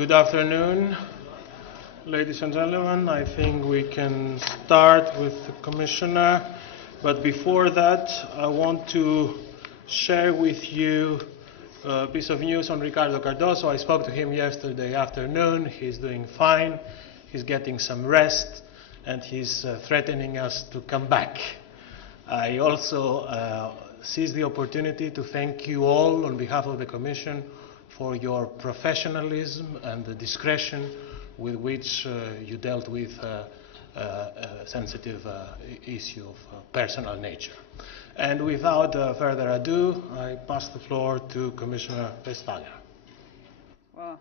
Good afternoon, ladies and gentlemen. I think we can start with the Commissioner, but before that I want to share with you a piece of news on Ricardo Cardoso. I spoke to him yesterday afternoon. He's doing fine, he's getting some rest, and he's threatening us to come back. I also seize the opportunity to thank you all on behalf of the Commission for your professionalism and the discretion with which you dealt with a sensitive issue of personal nature. And without further ado, I pass the floor to Commissioner Vestager. Well,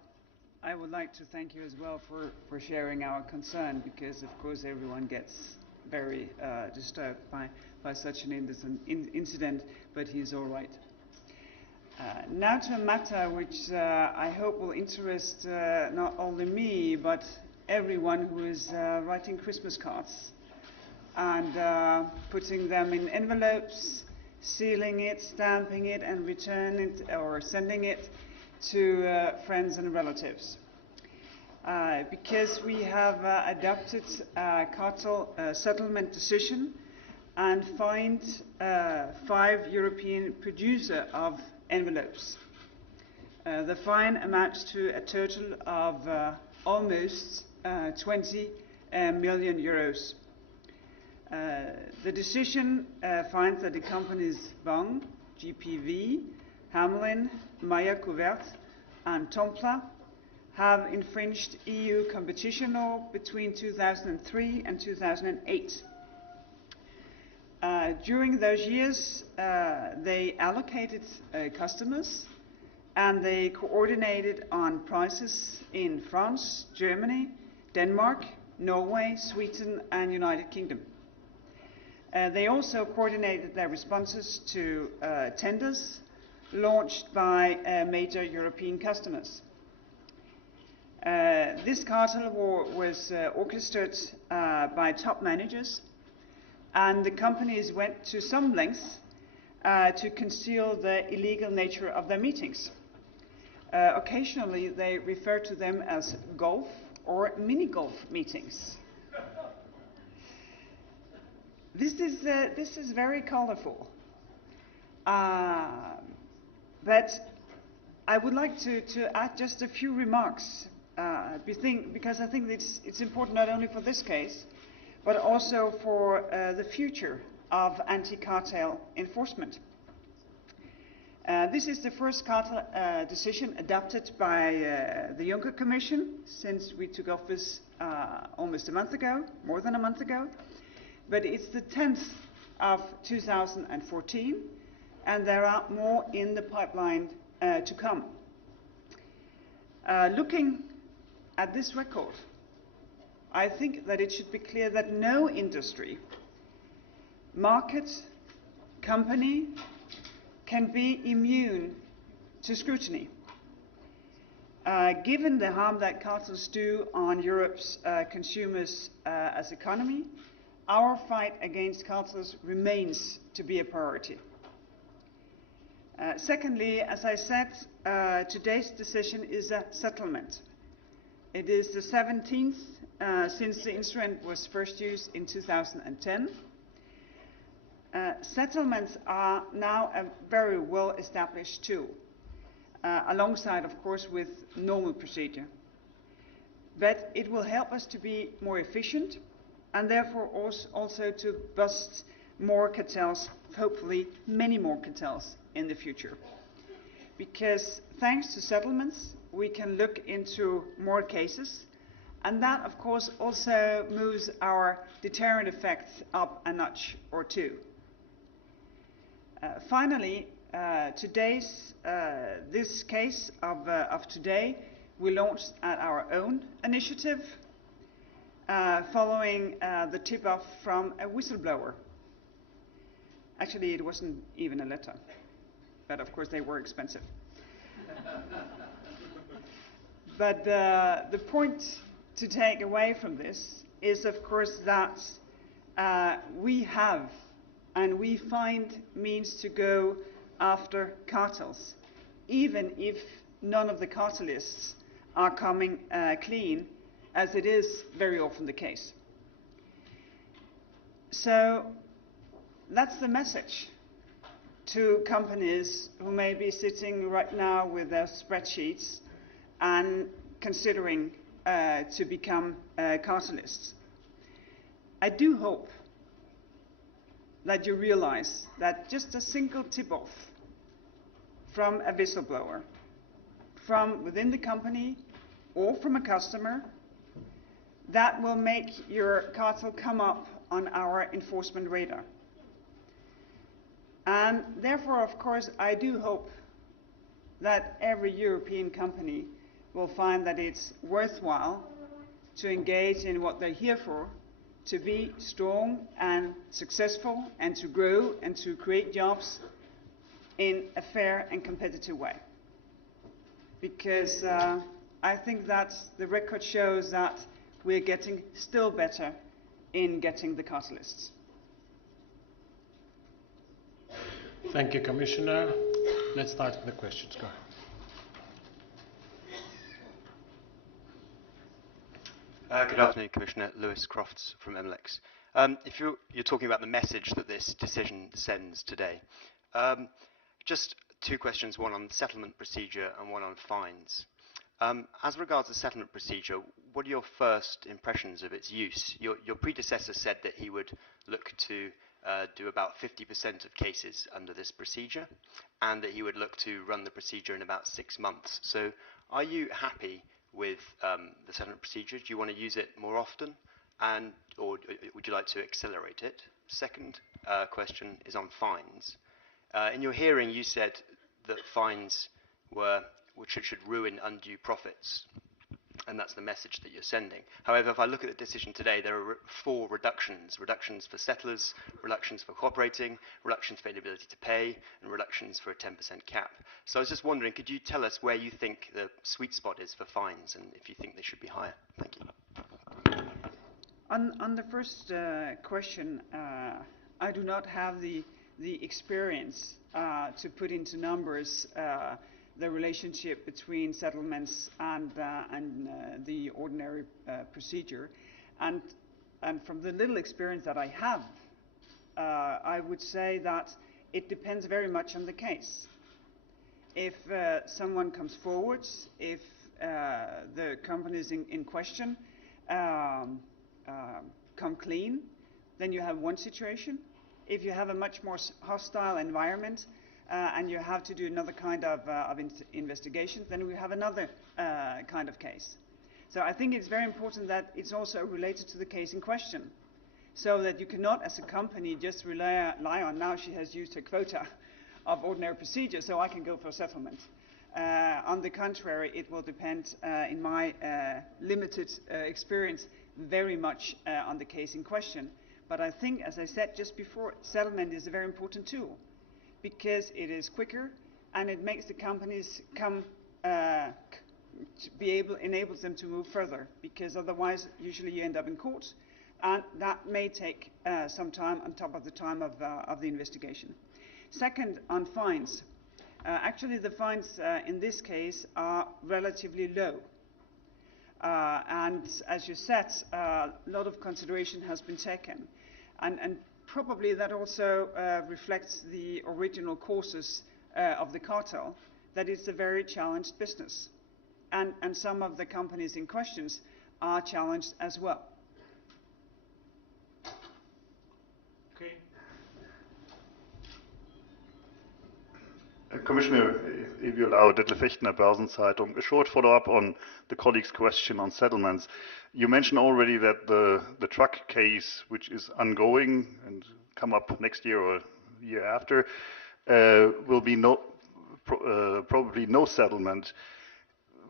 I would like to thank you as well for sharing our concern, because of course everyone gets very disturbed by such an incident, but he's all right. Now to a matter which I hope will interest not only me, but everyone who is writing Christmas cards and putting them in envelopes, sealing it, stamping it, and returning it or sending it to friends and relatives. Because we have adopted a cartel settlement decision and fined 5 European producers of envelopes. The fine amounts to a total of almost 20 million euros. The decision finds that the companies Bang, GPV, Hamelin, Maya Couvert and Templa have infringed EU competition law between 2003 and 2008. During those years, they allocated customers and they coordinated on prices in France, Germany, Denmark, Norway, Sweden and United Kingdom. They also coordinated their responses to tenders launched by major European customers. This cartel war was orchestrated by top managers, and the companies went to some lengths to conceal the illegal nature of their meetings. Occasionally they refer to them as golf or mini-golf meetings. This is very colorful, but I would like to add just a few remarks because I think it's important not only for this case but also for the future of anti-cartel enforcement. This is the first cartel decision adopted by the Juncker Commission since we took office almost a month ago, more than a month ago, but it's the 10th of 2014 and there are more in the pipeline to come. Looking at this record, I think that it should be clear that no industry, market, company can be immune to scrutiny. Given the harm that cartels do on Europe's consumers as economy, our fight against cartels remains to be a priority. Secondly, as I said, today's decision is a settlement. It is the 17th since the instrument was first used in 2010. Settlements are now a very well-established tool, alongside, of course, with normal procedure. But it will help us to be more efficient and therefore also to bust more cartels, hopefully many more cartels in the future. Because thanks to settlements, we can look into more cases, and that, of course, also moves our deterrent effects up a notch or two. Finally, this case of today we launched at our own initiative, following the tip-off from a whistleblower. Actually, it wasn't even a letter, but of course they were expensive. But the point to take away from this is, of course, that we have and we find means to go after cartels, even if none of the cartelists are coming clean, as it is very often the case. So that's the message to companies who may be sitting right now with their spreadsheets and considering to become cartelists. I do hope that you realize that just a single tip-off from a whistleblower, from within the company or from a customer, that will make your cartel come up on our enforcement radar. And therefore, of course, I do hope that every European company will find that it's worthwhile to engage in what they're here for, to be strong and successful and to grow and to create jobs in a fair and competitive way. Because I think that the record shows that we're getting still better in getting the cartelists. Thank you, Commissioner. Let's start with the questions. Go ahead. Good afternoon, Commissioner. Lewis Crofts from MLEX. If you're talking about the message that this decision sends today, just two questions, one on settlement procedure and one on fines. As regards the settlement procedure, what are your first impressions of its use? Your predecessor said that he would look to do about 50% of cases under this procedure, and that he would look to run the procedure in about 6 months. So are you happy with the settlement procedure? Do you want to use it more often, or would you like to accelerate it? Second question is on fines. In your hearing, you said that fines should ruin undue profits, and that's the message that you're sending. However, if I look at the decision today, there are 4 reductions for settlers, reductions for cooperating, reductions for inability to pay, and reductions for a 10% cap. So I was just wondering, could you tell us where you think the sweet spot is for fines, and if you think they should be higher? Thank you. On the first question, I do not have the experience to put into numbers the relationship between settlements and the ordinary procedure. And from the little experience that I have, I would say that it depends very much on the case. If someone comes forward, if the companies in question come clean, then you have one situation. If you have a much more hostile environment, and you have to do another kind of investigation, then we have another kind of case. So I think it's very important that it's also related to the case in question, so that you cannot, as a company, just rely on, now she has used her quota of ordinary procedure, so I can go for settlement. On the contrary, it will depend, in my limited experience, very much on the case in question. But I think, as I said just before, settlement is a very important tool, because it is quicker and it makes the companies enables them to move further, because otherwise usually you end up in court, and that may take some time on top of the time of the investigation. Second, on fines. Actually the fines in this case are relatively low. And as you said, a lot of consideration has been taken. And probably that also reflects the original causes of the cartel, that it's a very challenged business. And some of the companies in questions are challenged as well. Okay. Commissioner, if you allow, Detlef Fechtner, Börsenzeitung. A short follow-up on the colleague's question on settlements. You mentioned already that the truck case, which is ongoing and come up next year or year after, will be probably no settlement.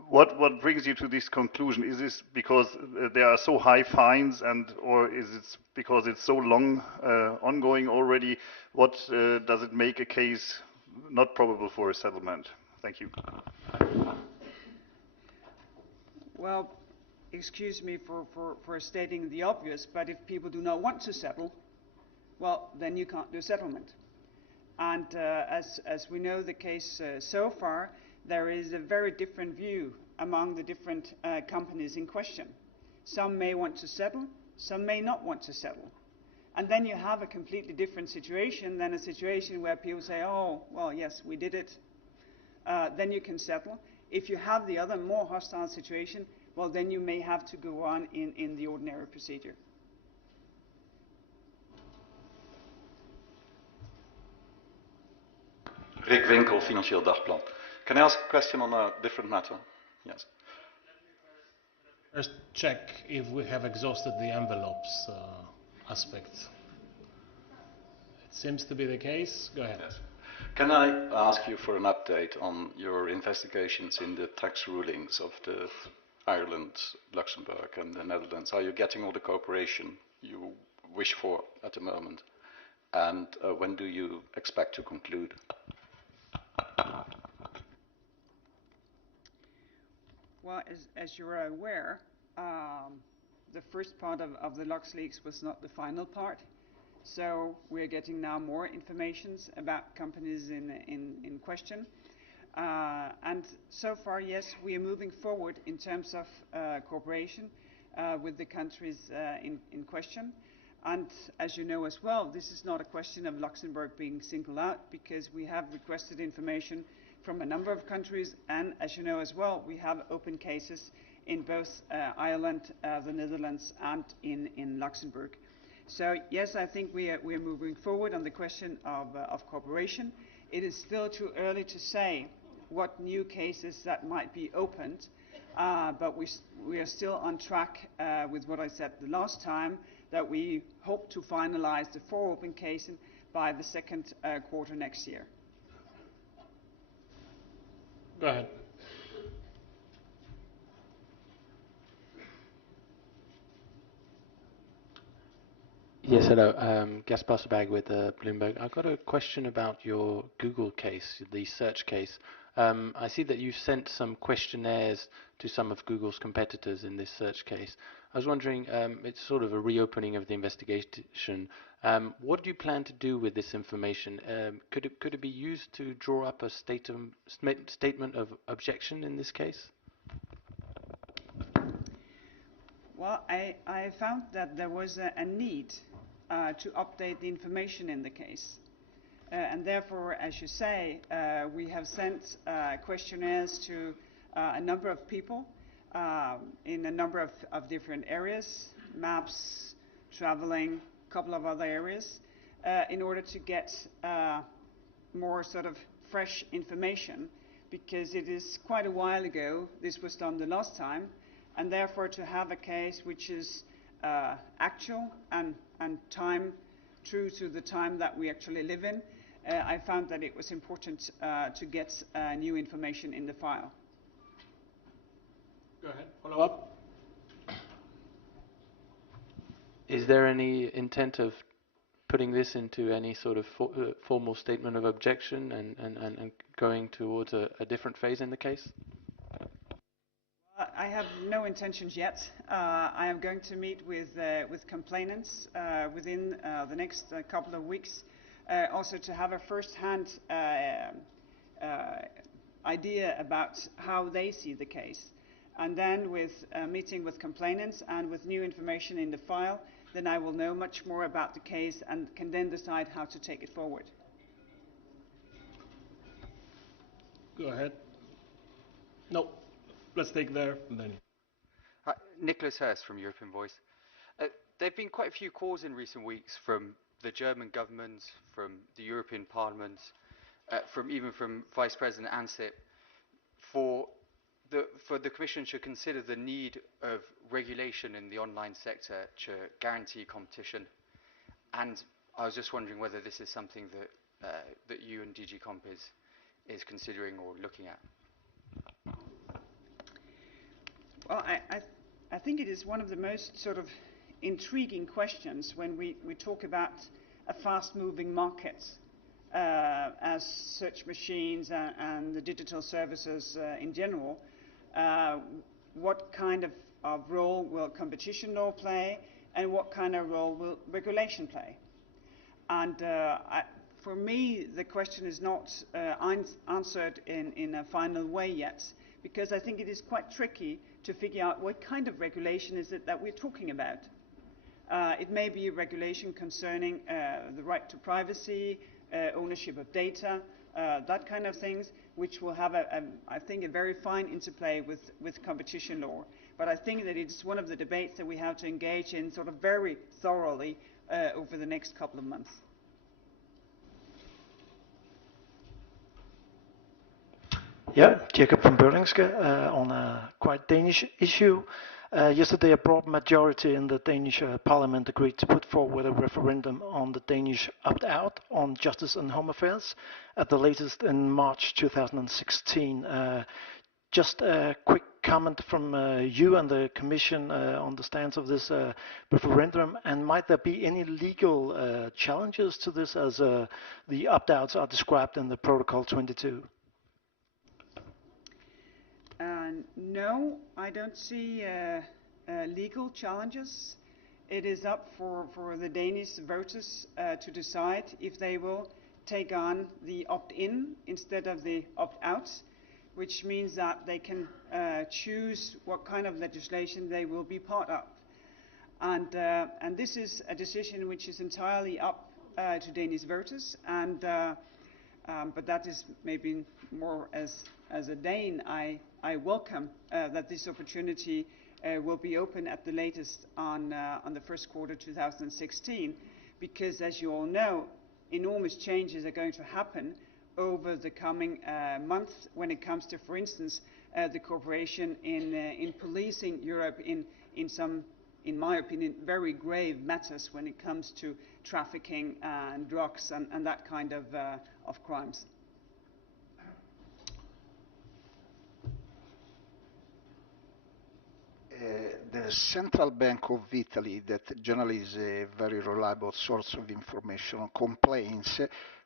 What brings you to this conclusion? Is this because there are so high fines, or is it because it's so long ongoing already? What does it make a case not probable for a settlement? Thank you. Well, excuse me for stating the obvious, but if people do not want to settle, well, then you can't do settlement. And as we know the case so far, there is a very different view among the different companies in question. Some may want to settle, some may not want to settle. And then you have a completely different situation than a situation where people say, oh, well, yes, we did it. Then you can settle. If you have the other more hostile situation, well, then you may have to go on in the ordinary procedure. Rick Winkel, Financieel Dagblad. Can I ask a question on a different matter? Yes. First, check if we have exhausted the envelopes aspect. It seems to be the case. Go ahead. Yes. Can I ask you for an update on your investigations in the tax rulings of the Ireland, Luxembourg, and the Netherlands? Are you getting all the cooperation you wish for at the moment? And when do you expect to conclude? Well, as you are aware, the first part of the LuxLeaks was not the final part. So we're getting now more information about companies in question. And so far, yes, we are moving forward in terms of cooperation with the countries in question. And as you know as well, this is not a question of Luxembourg being singled out, because we have requested information from a number of countries, and as you know as well, we have open cases in both Ireland, the Netherlands, and in Luxembourg. So yes, I think we are moving forward on the question of cooperation. It is still too early to say what new cases that might be opened, but we are still on track with what I said the last time, that we hope to finalize the 4 open cases by the second quarter next year. Go ahead. Yes, hello. Gaspar Sabag with Bloomberg. I've got a question about your Google case, the search case. I see that you've sent some questionnaires to some of Google's competitors in this search case. I was wondering, it's sort of a reopening of the investigation. What do you plan to do with this information? Could it be used to draw up a statement of objection in this case? Well, I found that there was a need to update the information in the case. And therefore, as you say, we have sent questionnaires to a number of people in a number of different areas, maps, traveling, a couple of other areas, in order to get more sort of fresh information, because it is quite a while ago this was done the last time, and therefore to have a case which is actual and time true to the time that we actually live in, I found that it was important to get new information in the file. Go ahead. Follow up. Is there any intent of putting this into any sort of formal statement of objection and going towards a different phase in the case? I have no intentions yet. I am going to meet with complainants within the next couple of weeks, also to have a first-hand idea about how they see the case. And then with meeting with complainants and with new information in the file, then I will know much more about the case and can then decide how to take it forward. Go ahead. No. Let's take there and then. Hi, Nicholas Hurst from European Voice. There have been quite a few calls in recent weeks from the German government, from the European Parliament, even from Vice President Ansip, for the Commission to consider the need of regulation in the online sector to guarantee competition. And I was just wondering whether this is something that you and DG Comp is considering or looking at. Well, I think it is one of the most sort of intriguing questions when we talk about a fast-moving market as search machines and the digital services in general. What kind of role will competition law play, and what kind of role will regulation play? And for me, the question is not answered in a final way yet, because I think it is quite tricky to figure out what kind of regulation is it that we're talking about. It may be a regulation concerning the right to privacy, ownership of data, that kind of things, which will have, I think, a very fine interplay with competition law. But I think that it's one of the debates that we have to engage in sort of very thoroughly over the next couple of months. Yeah, Jacob from Berlingske on a quite Danish issue. Yesterday, a broad majority in the Danish parliament agreed to put forward a referendum on the Danish opt-out on justice and home affairs at the latest in March 2016. Just a quick comment from you and the Commission on the stance of this referendum, and might there be any legal challenges to this as the opt-outs are described in the Protocol 22? No, I don't see legal challenges. It is up for the Danish voters to decide if they will take on the opt-in instead of the opt-out, which means that they can choose what kind of legislation they will be part of. And this is a decision which is entirely up to Danish voters, and but that is maybe more as a Dane, I welcome that this opportunity will be open at the latest on the first quarter 2016, because as you all know, enormous changes are going to happen over the coming months when it comes to, for instance, the cooperation in policing Europe in some, in my opinion, very grave matters when it comes to trafficking and drugs and that kind of crimes. The Central Bank of Italy, that generally is a very reliable source of information, complains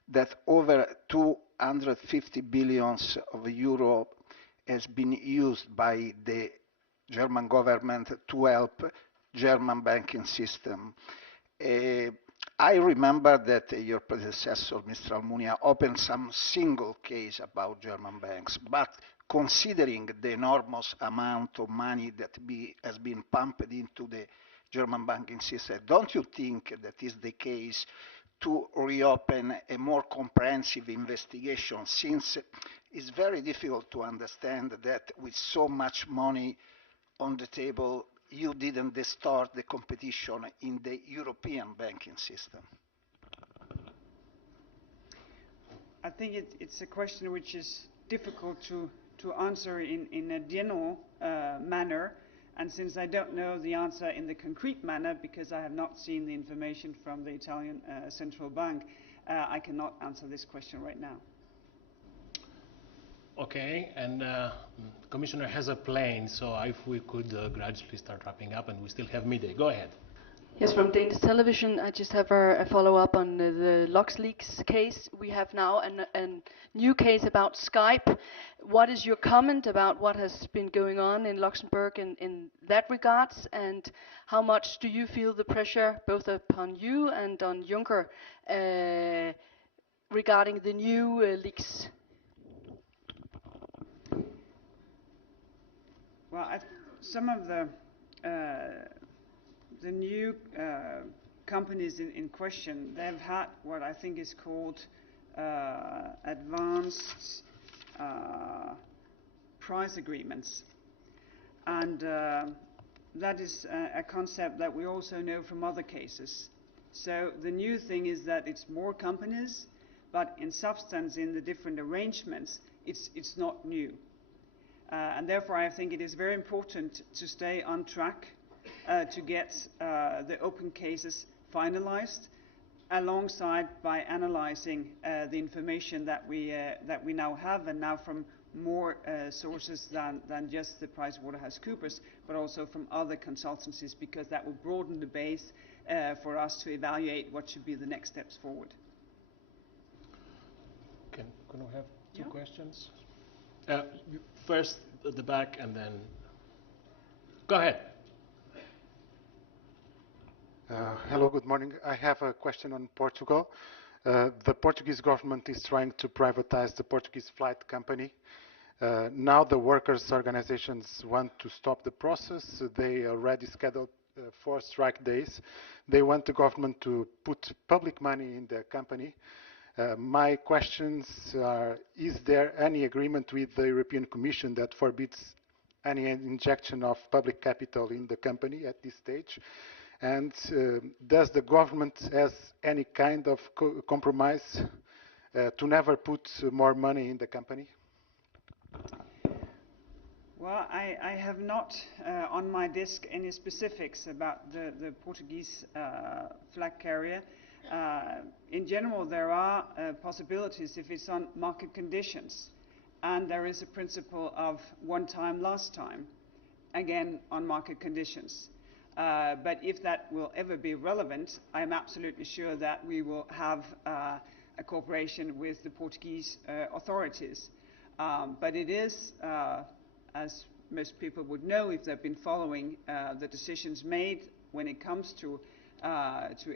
that over 250 billion of euro has been used by the German government to help German banking system. I remember that your predecessor, Mr. Almunia, opened some single case about German banks, but considering the enormous amount of money that has been pumped into the German banking system, don't you think that is the case to reopen a more comprehensive investigation, since it's very difficult to understand that with so much money on the table, you didn't distort the competition in the European banking system? I think it's a question which is difficult to answer in a general manner, and since I don't know the answer in the concrete manner, because I have not seen the information from the Italian Central Bank, I cannot answer this question right now. Okay, and the Commissioner has a plane, so if we could gradually start wrapping up, and we still have midday. Go ahead. Yes, from Danish television, I just have a follow-up on the LuxLeaks case. We have now a new case about Skype. What is your comment about what has been going on in Luxembourg in that regards, and how much do you feel the pressure both upon you and on Juncker regarding the new leaks? Well, some of the new companies in question, they've had what I think is called advanced price agreements, and that is a concept that we also know from other cases. So the new thing is that it's more companies, but in substance, in the different arrangements, it's not new. And therefore, I think it is very important to stay on track to get the open cases finalized, alongside by analyzing the information that we now have, and now from more sources than just the PricewaterhouseCoopers, but also from other consultancies, because that will broaden the base for us to evaluate what should be the next steps forward. Can we have two questions? First at the back, and then go ahead. Hello, good morning. I have a question on Portugal. The Portuguese government is trying to privatize the Portuguese flight company. Now the workers' organizations want to stop the process. They already scheduled 4 strike days. They want the government to put public money in the company. My questions are, is there any agreement with the European Commission that forbids any injection of public capital in the company at this stage? And does the government has any kind of compromise to never put more money in the company? Well, I have not on my desk any specifics about the Portuguese flag carrier. In general, there are possibilities if it's on market conditions, and there is a principle of one time, last time, again on market conditions. But if that will ever be relevant, I'm absolutely sure that we will have a cooperation with the Portuguese authorities. But it is, as most people would know if they've been following the decisions made when it comes to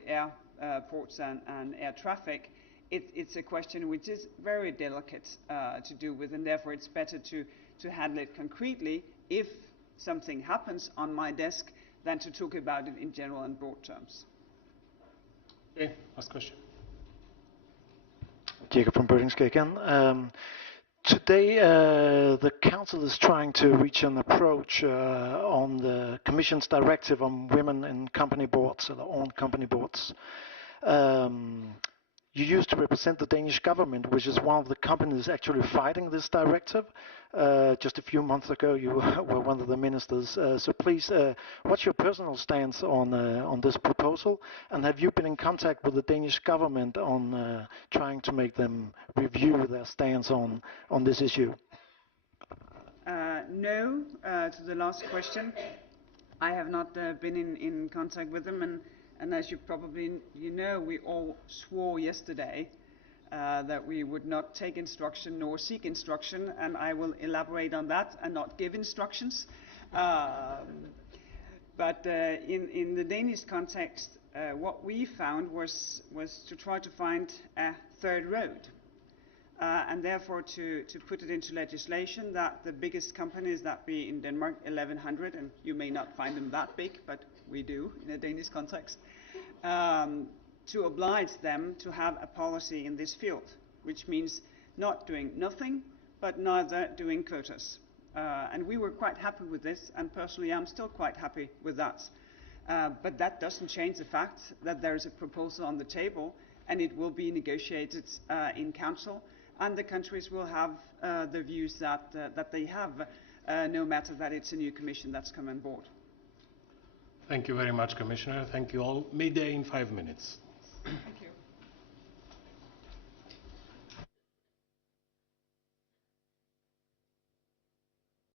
airports and air traffic, it's a question which is very delicate to do with, and therefore it's better to handle it concretely if something happens on my desk than to talk about it in general and broad terms. Okay, last question. Jacob from Berlingske again. Today, the Council is trying to reach an approach on the Commission's directive on women in company boards, or on company boards. You used to represent the Danish government, which is one of the companies actually fighting this directive. Just a few months ago, you were one of the ministers. So please, what's your personal stance on this proposal? And have you been in contact with the Danish government on trying to make them review their stance on this issue? No, to the last question. I have not been in contact with them, and as you probably know, we all swore yesterday that we would not take instruction nor seek instruction, and I will elaborate on that and not give instructions. But in the Danish context, what we found was to try to find a third road, and therefore to put it into legislation that the biggest companies that be in Denmark, 1,100, and you may not find them that big, but we do in a Danish context, to oblige them to have a policy in this field, which means not doing nothing, but neither doing quotas. And we were quite happy with this, and personally I'm still quite happy with that. But that doesn't change the fact that there is a proposal on the table, and it will be negotiated in Council, and the countries will have the views that they have, no matter that it's a new Commission that's come on board. Thank you very much, Commissioner. Thank you all. Midday in 5 minutes. Thank you.